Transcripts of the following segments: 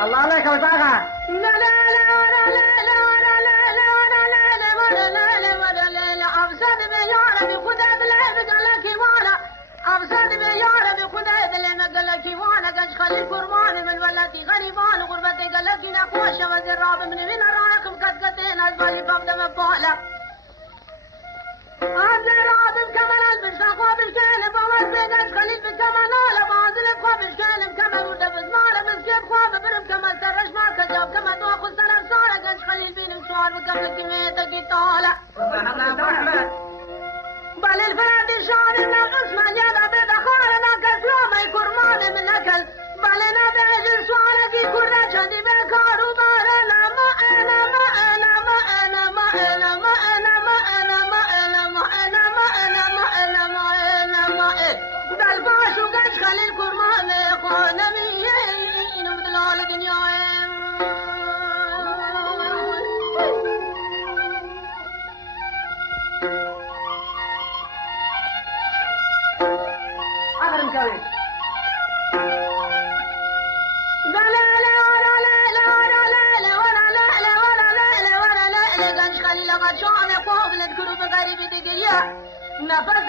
الله عليك يا بطاقة. لا لا لا لا لا ولا لا لا ولا لا لا ولا لا لا ولا لا لا أبصد بيارة بخدا بالعيب قالك وانا أبصد بيارة بخدا بالعيب قالك وانا قش خلي قربان من ولتي غريبان غربتي قالك نقوش وزير راب من رايق مكتكتين أجبالي قبضة مبالة أجل رابم كمان ألبس أخواب الكلب ومد بيقش خليل بكمان آلة بازل أخواب الكلب كمان ودفز مالة مسكيب خواب برم كمان سرش ما كجاب كمان دوخو سلام صالة قش خليل بينم سوار بكبل كميتك يطالة بل الفرد الشعر ناقص من يدا بدخار ناقص لومي كرمان من أكل بل نبيج سوارك كرة شدي بكار وبارنا ما أنا ما أنا ما أنا ما أنا ما أنا ما أنا ما أنا ما أنا ما أنا ما أنا ما أنا ما أنا بل باشو قش خليل كرمان قانمي نبدل الدنيا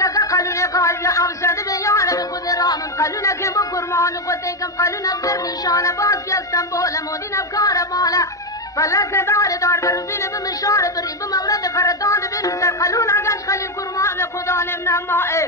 نفسك قالوا قال أوسد بيانا بخذ رامن قالوا لك بكرمان قتيكم قالوا نبذر نشانة باس يا اسطنبول مودينا بكارة مالا فلك دار بلوبين بمشارة بريب مولد فردان بنسر قالوا لك خلي الكرمان خدان من الماء